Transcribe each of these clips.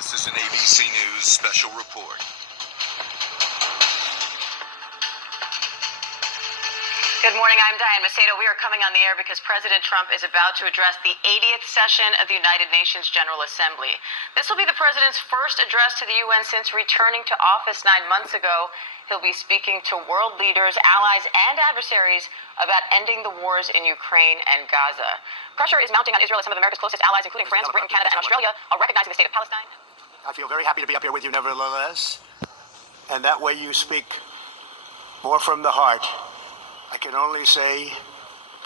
This is an ABC News special report. Good morning, I'm Diane Macedo. We are coming on the air because President Trump is about to address the 80th session of the United Nations General Assembly. This will be the president's first address to the UN since returning to office 9 months ago. He'll be speaking to world leaders, allies, and adversaries about ending the wars in Ukraine and Gaza. Pressure is mounting on Israel as some of America's closest allies, including France, Britain, Canada, and Australia, are recognizing the state of Palestine. I feel very happy to be up here with you nevertheless, and that way you speak more from the heart. I can only say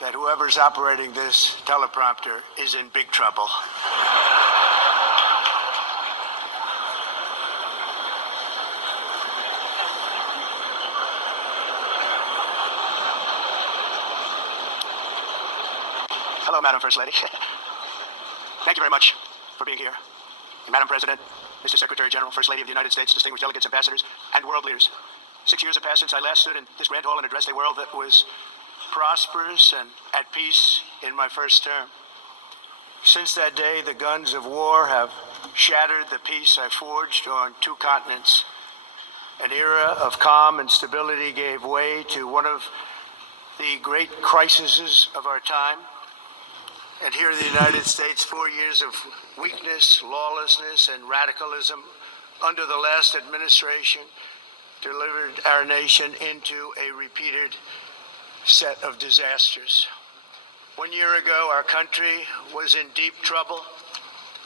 that whoever's operating this teleprompter is in big trouble. Hello, Madam First Lady. Thank you very much for being here. And Madam President, Mr. Secretary General, First Lady of the United States, distinguished delegates, ambassadors, and world leaders. 6 years have passed since I last stood in this grand hall and addressed a world that was prosperous and at peace in my first term. Since that day, the guns of war have shattered the peace I forged on 2 continents. An era of calm and stability gave way to one of the great crises of our time. And here in the United States, 4 years of weakness, lawlessness, and radicalism under the last administration delivered our nation into a repeated set of disasters. 1 year ago, our country was in deep trouble,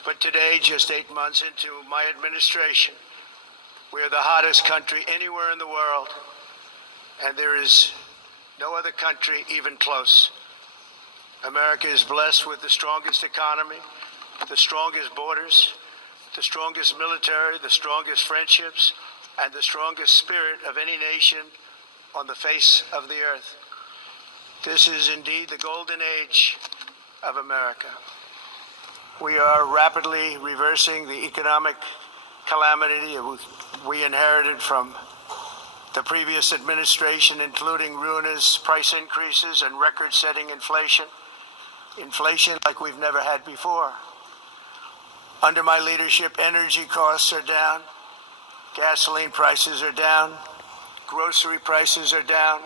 but today, just 8 months into my administration, we are the hottest country anywhere in the world, and there is no other country even close. America is blessed with the strongest economy, the strongest borders, the strongest military, the strongest friendships, and the strongest spirit of any nation on the face of the earth. This is indeed the golden age of America. We are rapidly reversing the economic calamity we inherited from the previous administration, including ruinous price increases and record-setting inflation. Inflation like we've never had before. Under my leadership, energy costs are down, gasoline prices are down, grocery prices are down,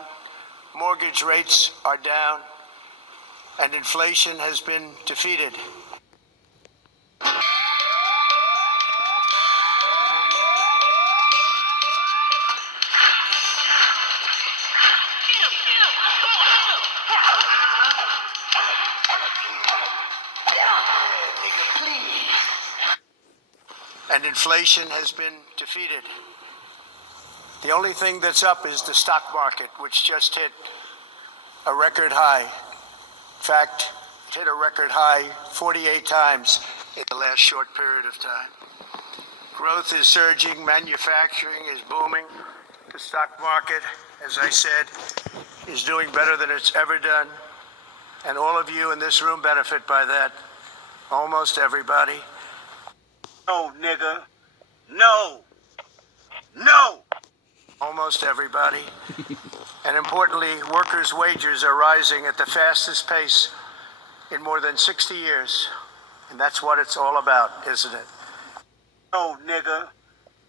mortgage rates are down, and inflation has been defeated. And inflation has been defeated. The only thing that's up is the stock market, which just hit a record high. In fact, it hit a record high 48 times in the last short period of time. Growth is surging, manufacturing is booming. The stock market, as I said, is doing better than it's ever done. And all of you in this room benefit by that. Almost everybody. No, nigga. No. No. Almost everybody. And importantly, workers' wages are rising at the fastest pace in more than 60 years. And that's what it's all about, isn't it? No, nigga.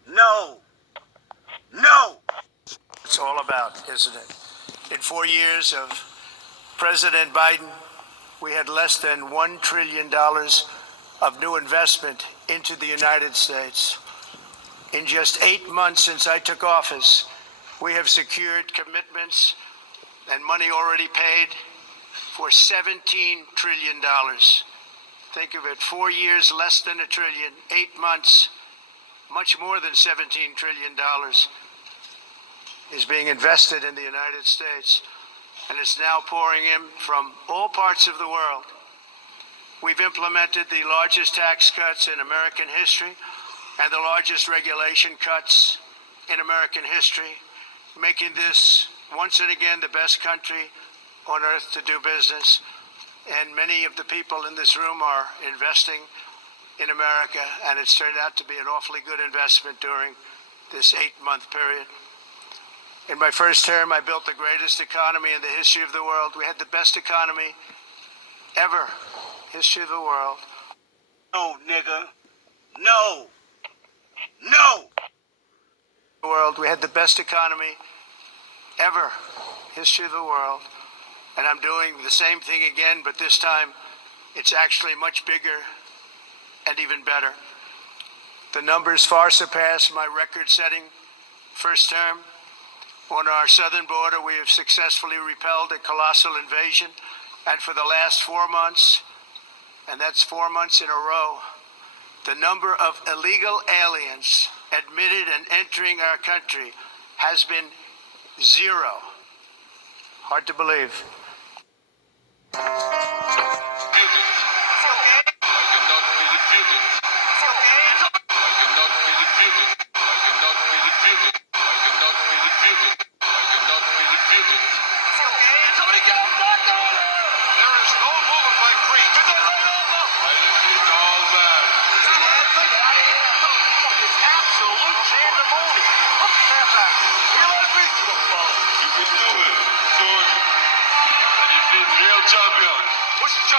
No. No. It's all about, isn't it? In 4 years of President Biden, we had less than $1 trillion of new investment into the United States. In just 8 months since I took office, we have secured commitments and money already paid for $17 trillion. Think of it, 4 years, less than $1 trillion, 8 months, much more than $17 trillion is being invested in the United States, and it's now pouring in from all parts of the world. We've implemented the largest tax cuts in American history and the largest regulation cuts in American history, making this once and again the best country on earth to do business. And many of the people in this room are investing in America, and it's turned out to be an awfully good investment during this 8-month period. In my first term, I built the greatest economy in the history of the world. We had the best economy ever, history of the world. No, nigga. No. No. World, we had the best economy ever, history of the world, and I'm doing the same thing again, but this time it's actually much bigger and even better. The numbers far surpass my record-setting first term. On our southern border, we have successfully repelled a colossal invasion, and for the last 4 months, and that's 4 months in a row, the number of illegal aliens admitted and entering our country has been 0. Hard to believe.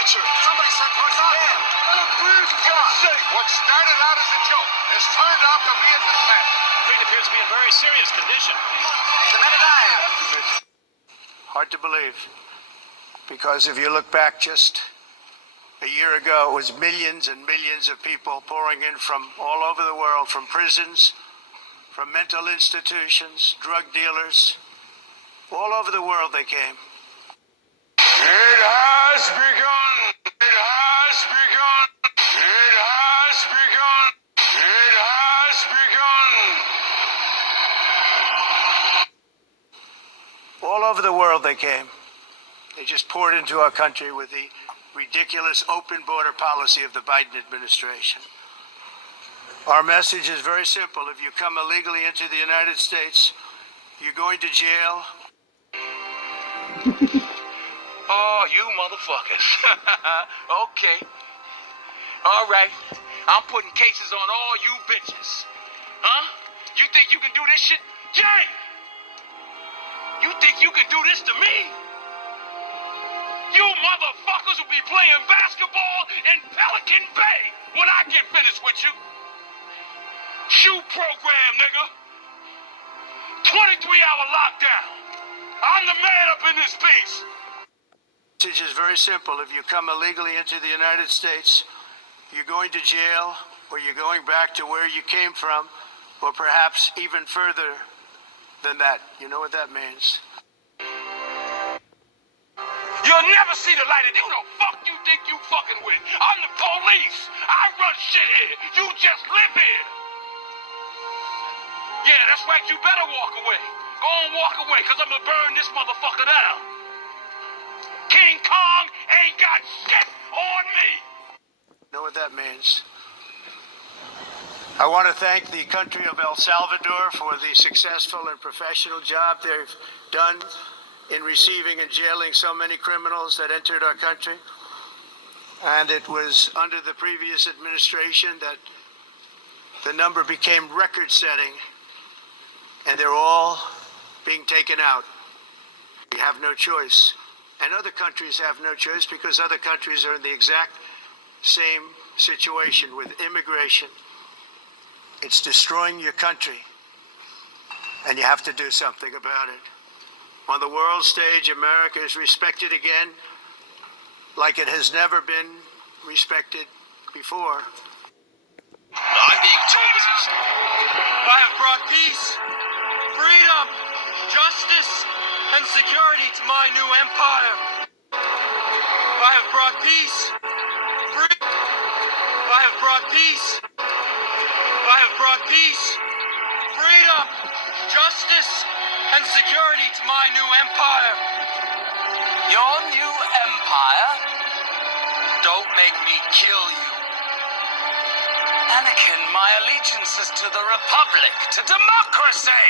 Somebody sent for him. What started out as a joke has turned out to be a disaster. Creed appears to be in very serious condition. Hard to believe, because if you look back just a year ago, it was millions and millions of people pouring in from all over the world, from prisons, from mental institutions, drug dealers, all over the world they came. It has begun. It has begun. It has begun. It has begun. All over the world they came. They just poured into our country with the ridiculous open border policy of the Biden administration. Our message is very simple. If you come illegally into the United States, you're going to jail. Oh, you motherfuckers. Okay. All right. I'm putting cases on all you bitches. Huh? You think you can do this shit? Jay! You think you can do this to me? You motherfuckers will be playing basketball in Pelican Bay when I get finished with you. Shoe program, nigga. 23-hour lockdown. I'm the man up in this piece. The message is very simple. If you come illegally into the United States, you're going to jail, or you're going back to where you came from, or perhaps even further than that. You know what that means. You'll never see the light of who the fuck you think you fucking with. I'm the police. I run shit here. You just live here. Yeah, that's right. You better walk away. Go on, walk away, because I'm going to burn this motherfucker down. King Kong ain't got shit on me. You know what that means. I want to thank the country of El Salvador for the successful and professional job they've done in receiving and jailing so many criminals that entered our country. And it was under the previous administration that the number became record-setting, and they're all being taken out. We have no choice. And other countries have no choice, because other countries are in the exact same situation with immigration. It's destroying your country, and you have to do something about it. On the world stage, America is respected again like it has never been respected before. I'm being told this is... I have brought peace, freedom, justice, and security to my new empire. I have brought peace, I have brought peace. I have brought peace, freedom, justice, and security to my new empire. Your new empire? Don't make me kill you. Anakin, my allegiance is to the Republic, to democracy.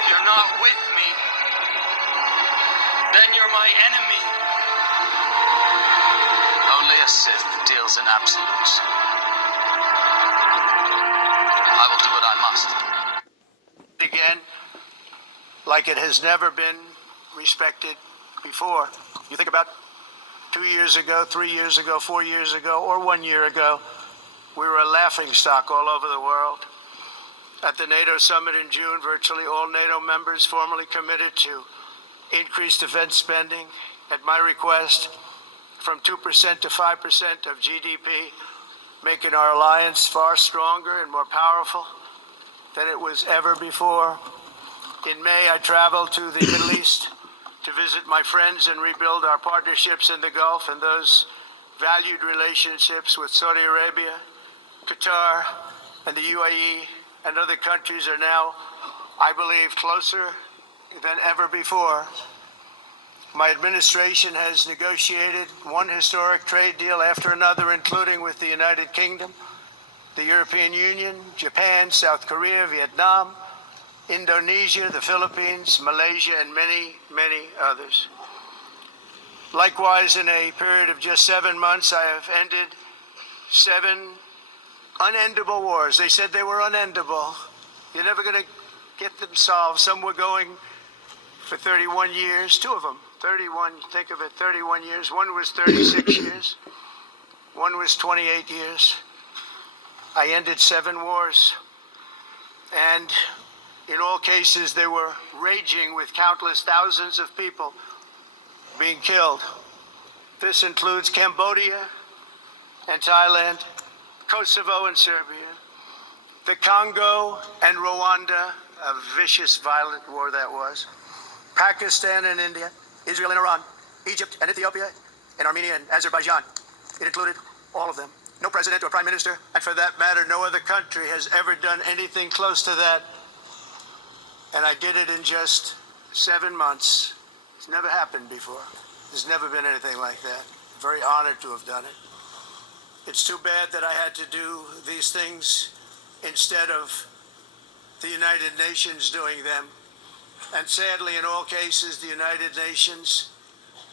If you're not with me, then you're my enemy. Only a Sith deals in absolutes. I will do what I must. Again, like it has never been respected before. You think about 2 years ago, 3 years ago, 4 years ago, or 1 year ago, We were a laughingstock all over the world. At the NATO summit in June, virtually all NATO members formally committed to increase defense spending at my request from 2% to 5% of GDP, making our alliance far stronger and more powerful than it was ever before. In May, I traveled to the Middle East to visit my friends and rebuild our partnerships in the Gulf and those valued relationships with Saudi Arabia, Qatar, and the UAE and other countries are now, I believe, closer than ever before. My administration has negotiated one historic trade deal after another, including with the United Kingdom, the European Union, Japan, South Korea, Vietnam, Indonesia, the Philippines, Malaysia, and many, many others. Likewise, in a period of just 7 months, I have ended 7 unendable wars. They said they were unendable. You're never going to get them solved. Some were going for 31 years, 2 of them. 31, think of it, 31 years. One was 36 years. One was 28 years. I ended 7 wars. And in all cases, they were raging with countless thousands of people being killed. This includes Cambodia and Thailand, Kosovo and Serbia, the Congo and Rwanda, a vicious, violent war that was, Pakistan and India, Israel and Iran, Egypt and Ethiopia, and Armenia and Azerbaijan. It included all of them. No president or prime minister, and for that matter, no other country has ever done anything close to that. And I did it in just 7 months. It's never happened before. There's never been anything like that. I'm very honored to have done it. It's too bad that I had to do these things instead of the United Nations doing them. And sadly, in all cases, the United Nations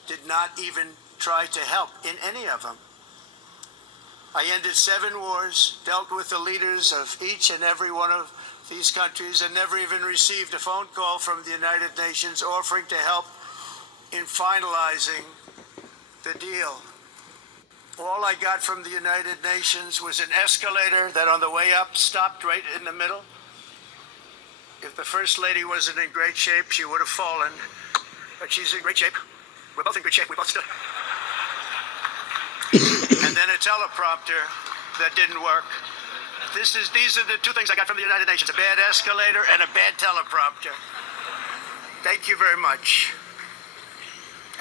did not even try to help in any of them. I ended 7 wars, dealt with the leaders of each and every one of these countries, and never even received a phone call from the United Nations offering to help in finalizing the deal. All I got from the United Nations was an escalator that on the way up stopped right in the middle. If the First Lady wasn't in great shape, she would have fallen. But she's in great shape. We're both in good shape. We both stood. And then a teleprompter that didn't work. These are the 2 things I got from the United Nations, a bad escalator and a bad teleprompter. Thank you very much.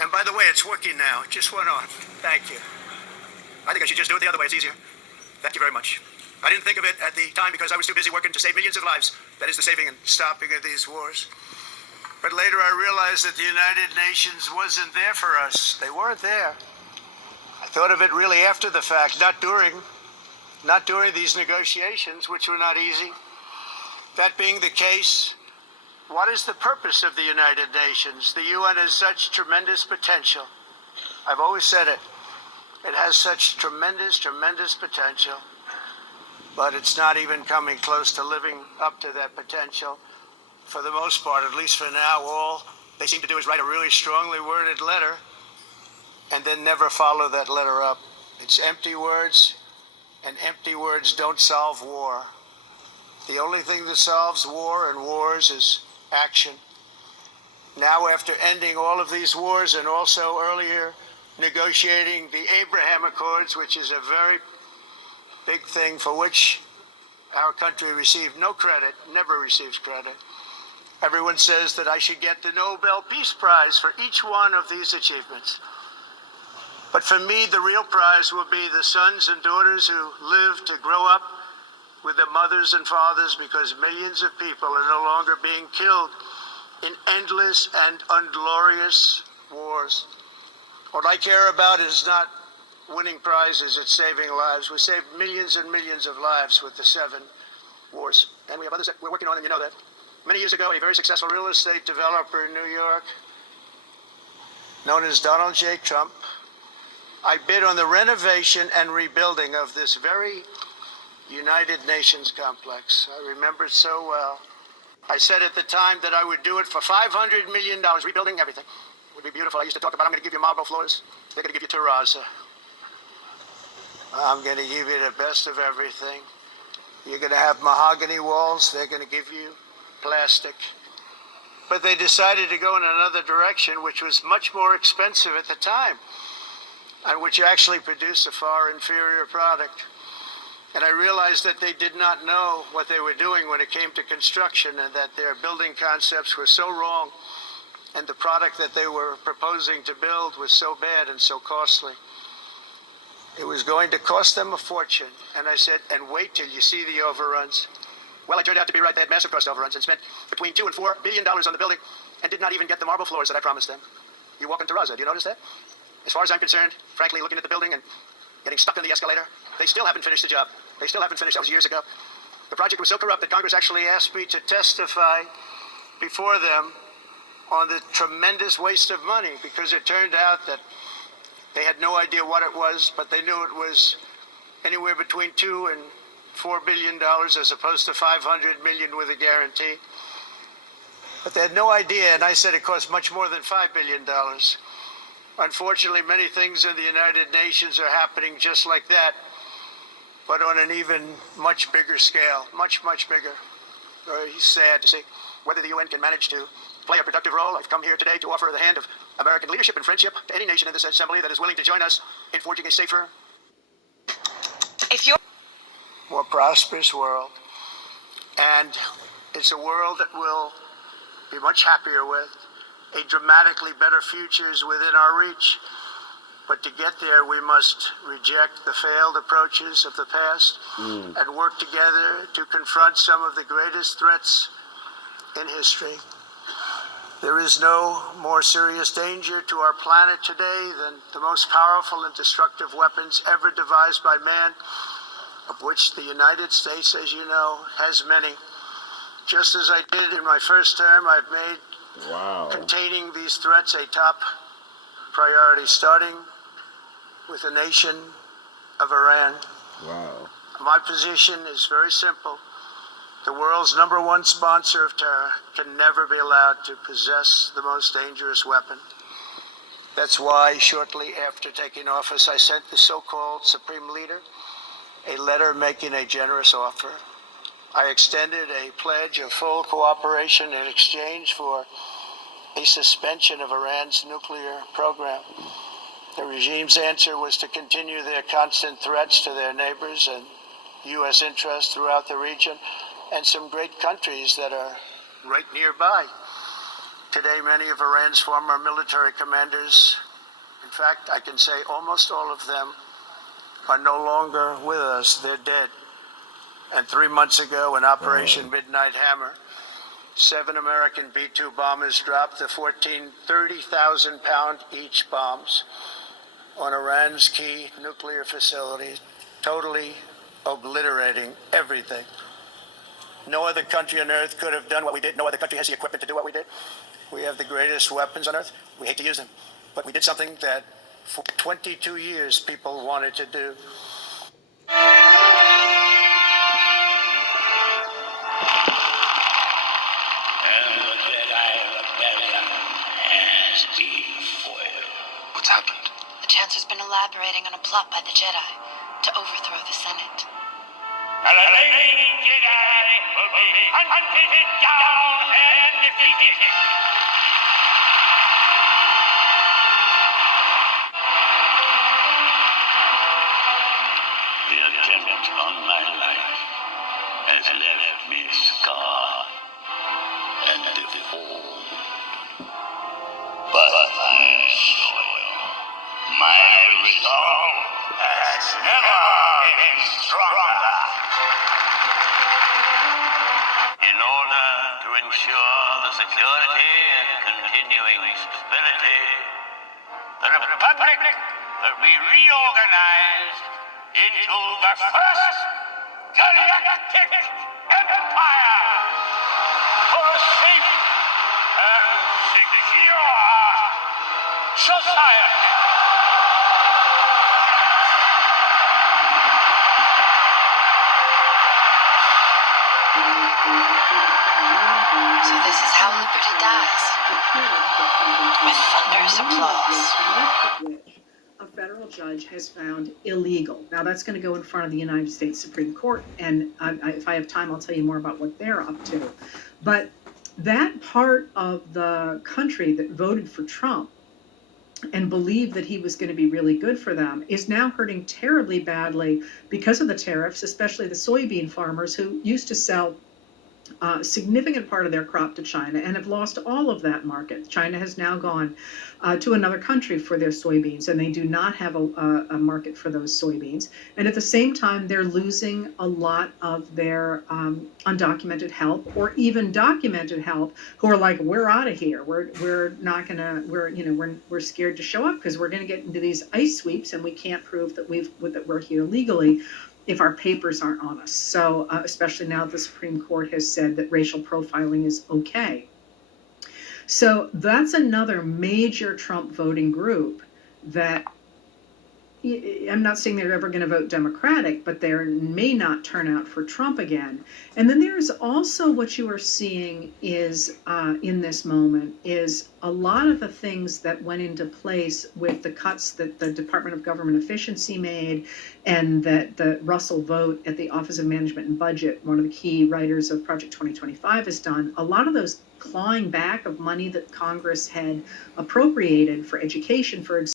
And by the way, it's working now. It just went on. Thank you. I think I should just do it the other way. It's easier. Thank you very much. I didn't think of it at the time because I was too busy working to save millions of lives. That is the saving and stopping of these wars. But later I realized that the United Nations wasn't there for us. They weren't there. I thought of it really after the fact, not during these negotiations, which were not easy. That being the case, what is the purpose of the United Nations? The UN has such tremendous potential. I've always said it. It has such tremendous, tremendous potential. But it's not even coming close to living up to that potential. For the most part, at least for now, all they seem to do is write a really strongly worded letter and then never follow that letter up. It's empty words, and empty words don't solve war. The only thing that solves war and wars is action. Now, after ending all of these wars and also earlier negotiating the Abraham Accords, which is a very big thing for which our country received no credit, never receives credit. Everyone says that I should get the Nobel Peace Prize for each one of these achievements. But for me, the real prize will be the sons and daughters who live to grow up with their mothers and fathers, because millions of people are no longer being killed in endless and unglorious wars. What I care about is not winning prizes, it's saving lives. We saved millions and millions of lives with the 7 wars. And we have others that we're working on, and you know that. Many years ago, a very successful real estate developer in New York, known as Donald J. Trump, I bid on the renovation and rebuilding of this very United Nations complex. I remember it so well. I said at the time that I would do it for $500 million, rebuilding everything. It would be beautiful. I used to talk about, I'm going to give you marble floors. They're going to give you terrazzo. I'm going to give you the best of everything. You're going to have mahogany walls. They're going to give you plastic. But they decided to go in another direction, which was much more expensive at the time, and which actually produced a far inferior product. And I realized that they did not know what they were doing when it came to construction, and that their building concepts were so wrong, and the product that they were proposing to build was so bad and so costly. It was going to cost them a fortune. And I said, and wait till you see the overruns. Well, I turned out to be right. They had massive cost overruns and spent between $2 and $4 billion on the building and did not even get the marble floors that I promised them. You walk into Raza, do you notice that? As far as I'm concerned, frankly, looking at the building and getting stuck in the escalator, they still haven't finished the job. They still haven't finished. That was years ago. The project was so corrupt that Congress actually asked me to testify before them on the tremendous waste of money, because it turned out that they had no idea what it was, but they knew it was anywhere between $2 and $4 billion as opposed to $500 million with a guarantee. But they had no idea, and I said it cost much more than $5 billion. Unfortunately, many things in the United Nations are happening just like that, but on an even much bigger scale, much, much bigger. Very sad to see whether the UN can manage to play a productive role. I've come here today to offer the hand of American leadership and friendship to any nation in this assembly that is willing to join us in forging a safer, more prosperous world. And it's a world that we'll be much happier with. A dramatically better future is within our reach. But to get there, we must reject the failed approaches of the past and work together to confront some of the greatest threats in history. There is no more serious danger to our planet today than the most powerful and destructive weapons ever devised by man, of which the United States, as you know, has many. Just as I did in my first term, I've made containing these threats a top priority, starting with the nation of Iran. My position is very simple. The world's #1 sponsor of terror can never be allowed to possess the most dangerous weapon. That's why shortly after taking office, I sent the so-called Supreme Leader a letter making a generous offer. I extended a pledge of full cooperation in exchange for a suspension of Iran's nuclear program. The regime's answer was to continue their constant threats to their neighbors and U.S. interests throughout the region, and some great countries that are right nearby. Today, many of Iran's former military commanders, in fact, I can say almost all of them, are no longer with us. They're dead. And 3 months ago, in Operation Midnight Hammer, 7 American B-2 bombers dropped the 14 30,000-pound each bombs on Iran's key nuclear facilities, totally obliterating everything. No other country on earth could have done what we did. No other country has the equipment to do what we did. We have the greatest weapons on earth. We hate to use them, but we did something that for 22 years people wanted to do. What's happened? The Chancellor's been elaborating on a plot by the Jedi to overthrow the Senate. The remaining Jedi will be hunted down and defeated. The attempt on my life has left me scarred and deformed. But I soil, my resolve has never been stronger. In order to ensure the security and continuing stability, the Republic will be reorganized into the first galactic empire for a safe and secure society. So this is how liberty dies. With thunderous applause. A federal judge has found illegal. Now, that's going to go in front of the United States Supreme Court, and if I have time, I'll tell you more about what they're up to. But that part of the country that voted for Trump and believed that he was going to be really good for them is now hurting terribly badly because of the tariffs, especially the soybean farmers who used to sell a significant part of their crop to China and have lost all of that market. China has now gone to another country for their soybeans, and they do not have a market for those soybeans. And at the same time, they're losing a lot of their undocumented help, or even documented help, who are like, we're out of here. We're not gonna. We're scared to show up because we're going to get into these ICE sweeps, and we can't prove that we're here legally if our papers aren't on us. So especially now that the Supreme Court has said that racial profiling is okay. So that's another major Trump voting group that I'm not saying they're ever going to vote Democratic, but they may not turn out for Trump again. And then there's also what you are seeing is in this moment is a lot of the things that went into place with the cuts that the Department of Government Efficiency made, and that the Russell Vogt at the Office of Management and Budget, one of the key writers of Project 2025, has done. A lot of those clawing back of money that Congress had appropriated for education, for example,